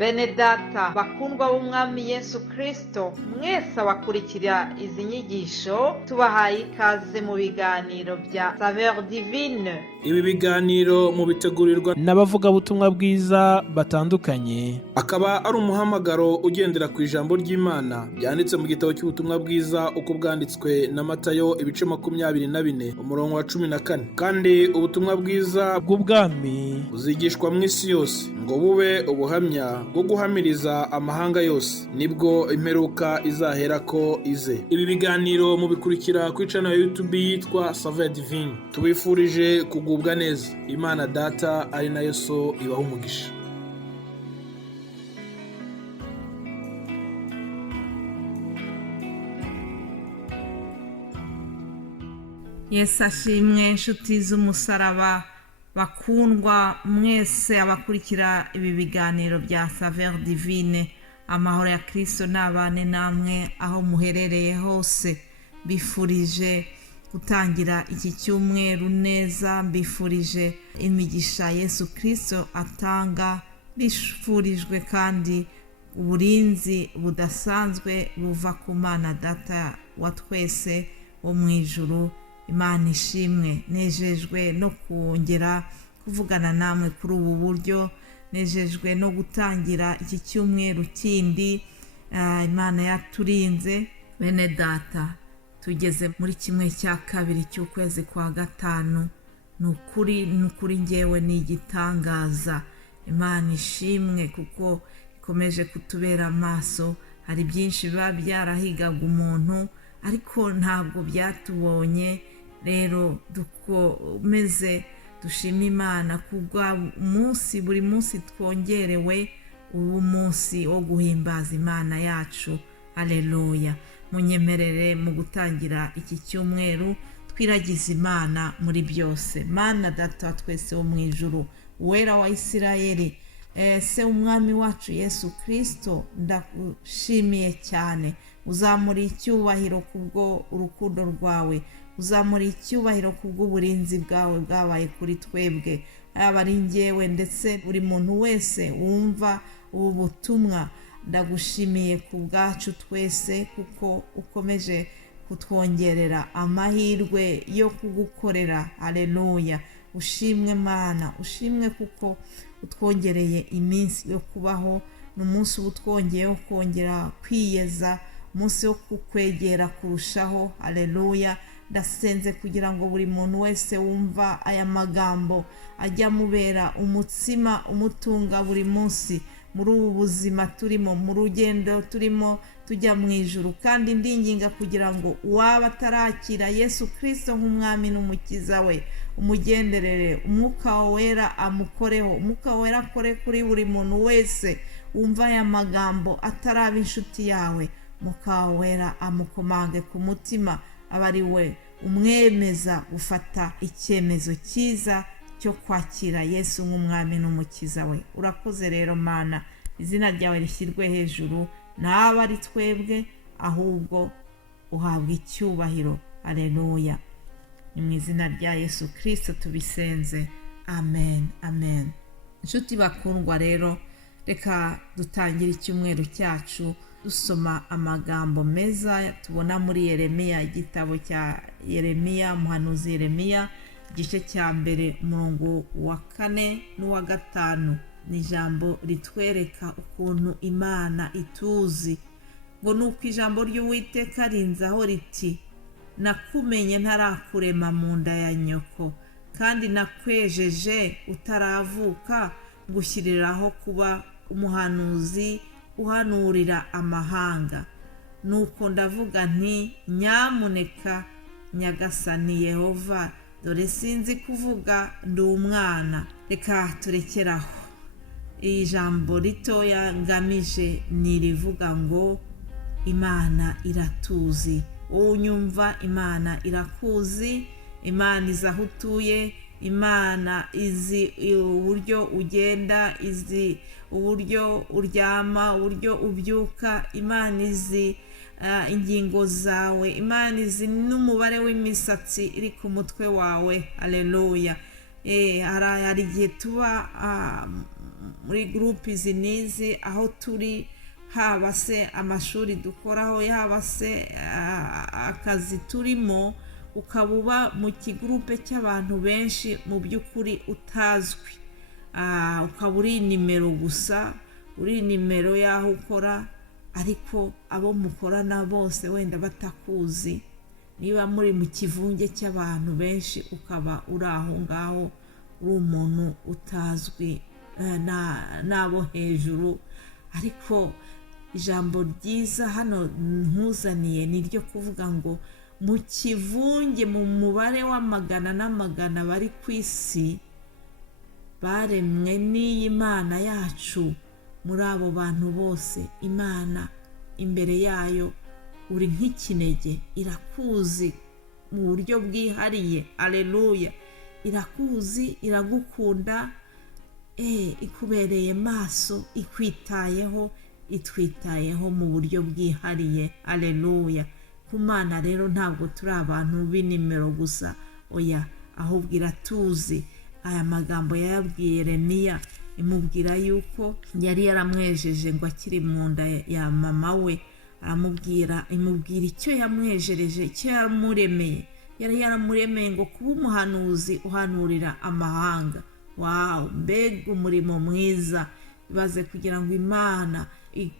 Bene data bakundwa b'umwami Yesu Kristo, mwese abakurikira izi nyigisho tubahaye ikaze mu biganiro bya Saveur Divine. Ibi biganiro mu bitegurirwa n'abavugabutumwa bwiza batandukanye, akaba ari umuhamagaro ugendera ku ijambo ry'Imana byanditse mu gitabo cy'ubutumwa bwiza uko bwanditswe na Matayo ibice 24 umurongo wa 14. Kandi ubutumwa bwiza bw'ubwami buzigishwa mu isi yose ngo bube ubuhamya bwo guhamiriza amahanga yose, nibwo imperuka izaherako ize. Ibi biganiro mubikurikira ku channel ya YouTube yitwa Saveur Divine. Tubifurije kugubwa neza. Imana Data ari nayo So ibaha umugisha. Yesu ashimwe inshuti z'umusaraba bakundwa mwese abakurikira ibi biganiro bya Saveur Divine. Amahoro ya Kristo nabane namwe aho muherereye hose. Bifurije gutangira iki cyumweru neza, mbifurije imigisha Yesu Kristo atanga, bifurijwe kandi uburinzi budasanzwe buva ku Mana Data wa twese wo mu ijuru. Imana ishimwe. Nejejwe no kongera kuvugana namwe kuri ubu buryo, nejejwe no gutangira iki cyumweru kindi Imana yaturinze. Bene data, tugeze muri 1/2 cy'ukwezi kwa gatanu. Nukuri ngewe ni igitangaza. Imana ishimwe kuko ikomeje kutubera amaso. Hari byinshi biba byarahigaga umuntu ariko ntabwo byatubonye. Rero dukomeze dushima Imana kubwa munsi, buri munsi twongerewe ubu munsi wo guhimbaza Imana yacu. Haleluya. Munyemerere mu gutangira iki cyumweru twiragiza Imana muri byose. Mana Data twese wo mu ijuru, wera wa Isirayeli, se umwami wacu Yesu Kristo, ndagushimiye cyane. Uzamuri icyubahiro kubwo urukundo rwawe, uzamuri icyubahiro kubwo uburinzi bwawe bwabaye kuri twebwe, yaba ari njyewe ndetse buri muntu wese wumva ubu butumwa. Ndagushimiye ku bwacu twese kuko ukomeje kutwongerera amahirwe yo kugukorera. Haleluya. Ushimwe Mana, ushimwe kuko utwongereye iminsi yo kubaho, n'umunsi utwongeyeho kongera kwiyeza, umunsi wo kukwegera kurushaho. Haleluya. Ndasenze kugira ngo buri muntu wese wumva aya magambo ajya mubera umutsima umutunga buri munsi muri ubu buzima turimo, mu rugendo turimo tujya mu ijuru. Kandi ndinginga kugira ngo uwaba atarakira Yesu Kristo nk'umwami n'umukiza we, umugenderere, umwuka wera amukoreho, umwuka wera akore kuri buri muntu wese wumva aya magambo ataraba inshuti yawe. Umwuka wera amukomange ku mutima, aba ari we umwemeza gufata icyemezo cyiza cyo kwakira Yesu nk'umwami n'umukiza we. Urakoze rero Mana, izina ryawe rishyirwe hejuru, naba ari twebwe ahubwo uhabwa icyubahiro. Haleluya. Ni mu izina rya Yesu Kristo tubisenze, amen, amen. Inshuti bakundwa rero, reka dutangire icyumweru cyacu dusoma amagambo meza tubona muri Yeremiya, igitabo cya Yeremiya, umuhanuzi Yeremiya, igice cya mbere umurongo wa 4 n'uwa 5. Ni ijambo ritwereka ukuntu Imana ituzi. Ngo nuko ijambo ry'Uwiteka rinzaho riti, nakumenye ntarakurema mu nda ya nyoko, kandi nakwejeje utaravuka, ngushyiriraho kuba umuhanuzi uhanurira amahanga. Nuko ndavuga nti, nyamuneka Nyagasani Yehova, dore sinzi kuvuga, ndi umwana. Reka turekeraho. Iri jambo ritoya ngamije ni rivuga ngo Imana iratuzi. Wowe unyumva, Imana irakuzi. Imana izi aho utuye, Imana izi uburyo ugenda, izi uburyo uryama, uburyo ubyuka. Imana izi ingingo zawe, Imana izi n'umubare w'imisatsi iri ku mutwe wawe. Haleluya. hari igihe tuba muri gurupe izi n'izi aho turi, haba se amashuri dukoraho, yaba se akazi turimo, ukaba uba mu kigurupe cy'abantu benshi mu by'ukuri utazwi, ukaba uri nimero gusa, uri nimero y'aho ukora, ariko abo mukorana bose wenda batakuzi. Niba muri mu kivunge cy'abantu benshi ukaba uri aho ngaho uri umuntu utazwi n'abo hejuru, ariko ijambo ryiza hano nkuzaniye ni ryo kuvuga ngo mu kivunge, mu mubare w'amagana n'amagana bari ku isi baremwe n'iyi Mana yacu, muri abo bantu bose Imana imbere yayo uri nk'ikinege, irakuzi mu buryo bwihariye. Aleluya, irakuzi, iragukunda, ikubereye maso, ikwitayeho, itwitayeho mu buryo bwihariye. Aleluya. Ku Mana rero ntabwo turi abantu b'inimero gusa, oya, ahubwo iratuzi. Aya magambo yayabwiye Yeremiya, imubwira yuko yari yaramwejeje ngo akiri mu nda ya mama we, imubwira icyo yamwejereje, icyo yamuremeye. Yari yaramuremeye ngo kuba umuhanuzi uhanurira amahanga. Wow, mbega umurimo mwiza! Ibaze kugira ngo Imana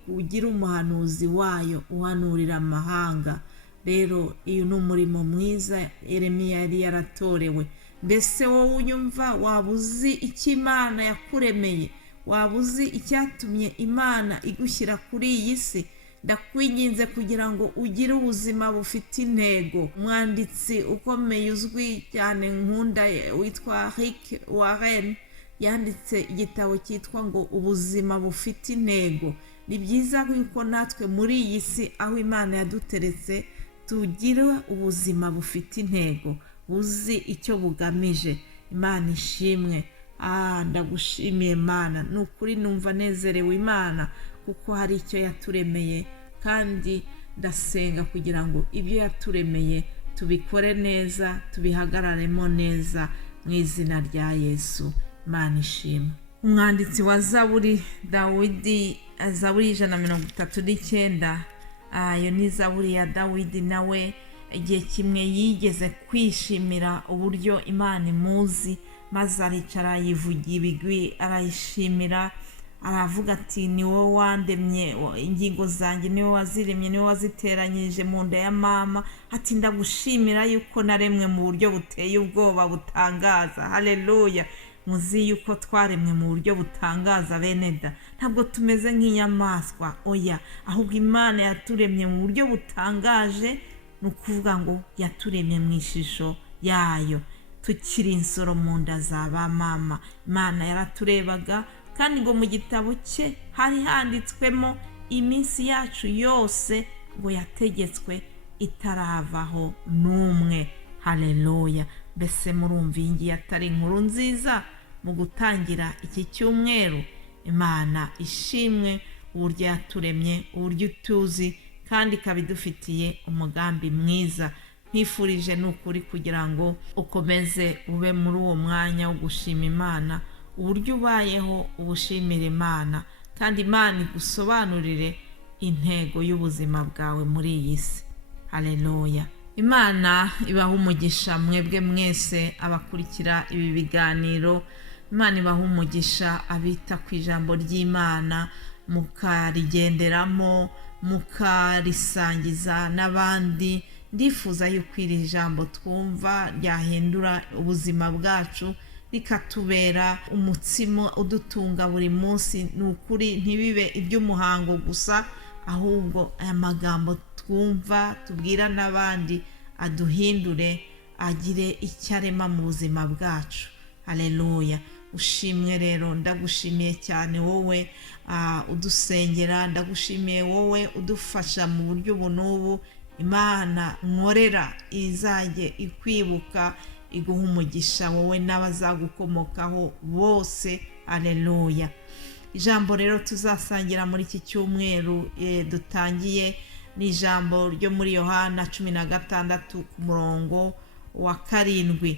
ugire umuhanuzi wayo uhanurira amahanga. Rero iyo ni umurimo mwiza Yeremiya yari yaratorewe. Mbese wowe unyumva, waba uzi icyo Imana yakuremeye? Waba uzi icyatumye Imana igushyira kuri iyi si? Ndakwinginze kugira ngo ugire ubuzima bufite intego. Umwanditsi ukomeye uzwi cyane nkunda witwa Rick Warren yanditse igitabo cyitwa ngo ubuzima bufite intego. Ni byiza yuko natwe muri iyi si aho Imana yaduteretse tugira ubuzima bufite intego, uzi icyo bugamije. Imana ishimwe. Ndagushimiye Mana, ni ukuri numva nezerewe Imana, kuko hari icyo yaturemeye, kandi ndasenga kugira ngo ibyo yaturemeye tubikore neza, tubihagararemo neza mu izina rya Yesu. Imana ishimwe. Umwanditsi wa Zaburi Dawidi, Zaburi 139, iyo ni Zaburi ya Dawidi, nawe igihe kimwe yigeze kwishimira uburyo Imana imuzi, maze aricara yivugira ibigwi, arayishimira, aravuga ati ni wowe wandemye ingingo zanjye, ni wowe waziremye, ni wowe waziteranyije mu nda ya mama. Ati ndagushimira yuko naremwe mu buryo buteye ubwoba butangaza. Haleluya. Muzi yuko twaremwe mu buryo butangaza beneda, ntabwo tumeze nk'inyamaswa, oya, ahubwo Imana yaturemye mu buryo butangaje. Ni ukuvuga ngo yaturemye mu ishusho yayo, tukiri insoro mu nda za ba mama. Imana yaraturebaga, kandi ngo mu gitabo cye hari handitswemo iminsi yacu yose ngo yategetswe itaravaho n'umwe. Haleluya. Mbese murumva iyi ngiyi atari inkuru nziza mu gutangira iki cyumweru? Imana ishimwe uburyo yaturemye, uburyo utuzi, kandi ikabidufitiye umugambi mwiza. Nkwifurije ni ukuri kugira ngo ukomeze ube muri uwo mwanya wo gushima Imana, uburyo ubayeho ubushimire Imana, kandi Imana igusobanurire intego y'ubuzima bwawe muri iyi si. Haleluya. Imana ibaha umugisha mwebwe mwese abakurikira ibi biganiro. Imana ibaha umugisha abita ku ijambo ry'Imana, mukarigenderamo, mukarisangiza n'abandi. Ndifuza yuko iri jambo twumva ryahindura ubuzima bwacu, rikatubera umutsima udutunga buri munsi. Ni ukuri ntibibe iby'umuhango gusa, ahubwo aya magambo twumva tubwira n'abandi aduhindure, agire icyo arema mu buzima bwacu. Haleluya. Ushimwe rero, ndagushimiye cyane wowe udusengera, ndagushimiye wowe udufasha mu buryo ubu n'ubu. Imana nkorera izajye ikwibuka, iguha umugisha wowe n'abazagukomokaho bose. Haleluya. Ijambo rero tuzasangira muri iki cyumweru dutangiye ni ijambo ryo muri Yohana 16 ku murongo wa 7.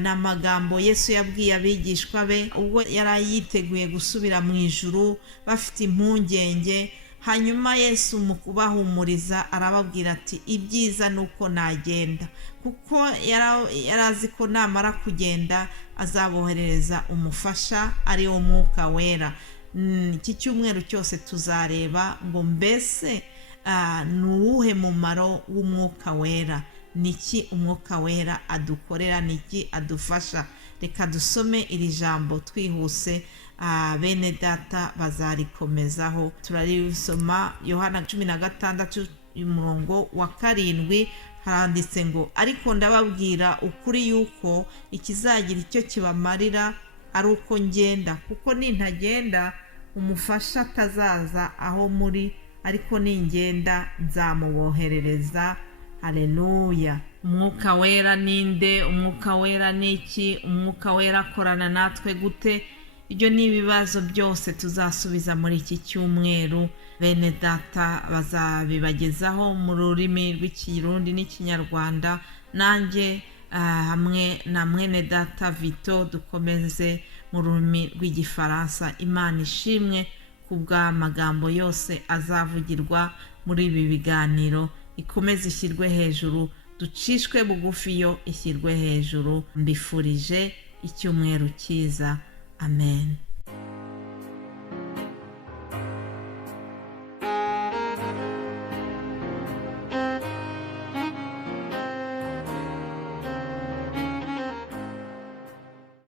ni amagambo Yesu yabwiye abigishwa be ubwo yari yiteguye gusubira mu ijuru bafite impungenge. Hanyuma Yesu mu kubahumuriza arababwira ati ibyiza ni uko nagenda, kuko yari azi ko namara kugenda azaboherereza umufasha ari wo Mwuka Wera. Iki cyumweru cyose tuzareba ngo mbese ni uwuhe mumaro w'Umwuka Wera, niki Umwuka Wera adukorera, niki adufasha. Reka dusome iri jambo twihuse, bene data bazarikomezaho. Turarisoma Yohana 16 umurongo wa 7, haranditse ngo ariko ndababwira ukuri yuko ikizagira icyo kibamarira ari uko ngenda, kuko nintagenda umufasha atazaza aho muri, ariko ningenda nzamuboherereza. Haleluya. Umwuka Wera ninde? Umwuka Wera niki? Umwuka Wera akorana natwe gute? Ibyo ni ibibazo byose tuzasubiza muri iki cyumweru. Bene data bazabibagezaho mu rurimi rw'Ikirundi n'Ikinyarwanda, nanjye hamwe na mwene data Vito dukomeze mu rurimi rw'Igifaransa. Imana ishimwe kubw'amagambo yose azavugirwa muri ibi biganiro. Ikomeze ishyirwe hejuru, ducishwe bugufi yo ishyirwe hejuru. Mbifurije icyumweru cyiza. Amen.